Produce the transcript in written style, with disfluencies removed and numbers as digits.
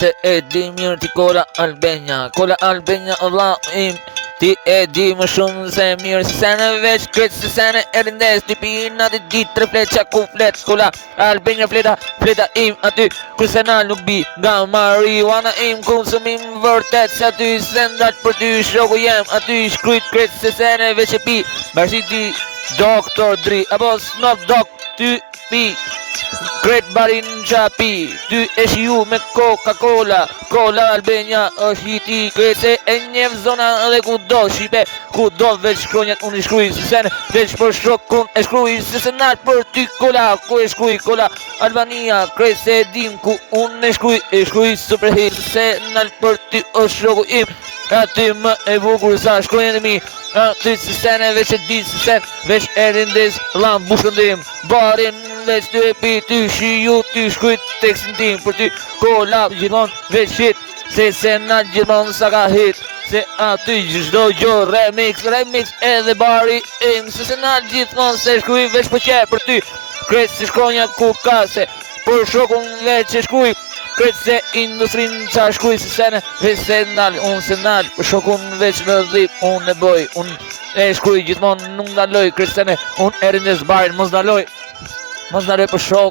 Të e di mirë ti Kola Albania o vlla im. Ti e di më shumë se mirë se sene veç këtë se sene e rindes. Ti pina ti di tre fleqa ku flet Kola Albania fleta im aty kurse na nuk bi nga marijuana im konsumim vërtet se aty sendat për ty shoku jem aty shkrujt këtë se sene veç e pi bashkë ti Dr. Dre apo Snoop Dogg ty pi Great Barin Chapi, ty e shiu me Coca-Cola Albania është hiti krese e njef zona dhe ku do Shqipe ku do veç shkronjat unë i shkruj se sen veç për shokun e shkruj se senat për ty Kola ku e shkruj Kola Albania krese dim ku unë e shkruj super hit se senat për ty është shoku im aty më e bukur sa shkronjat e mi aty se sene veç e di se sen veç e rindes lam bushkëndim barin veç ty e pi ty shiju ty shkujt tekstin tim për ty Kola gjithmon veç hit se senat gjithmon sa ka hit se aty gjdo gjo remix edhe bari im se senat gjithmon se shkuj veç për qe për ty kret se shkronja ku ka se për shokun veç e shkuj kret se industrin qa shkuj se sene veç se ndal unë se ndal për shokun veç në dhip unë e boj unë e shkuj gjithmon nuk ndaloj kret sene unë e rindes barin mos ndaloj për shok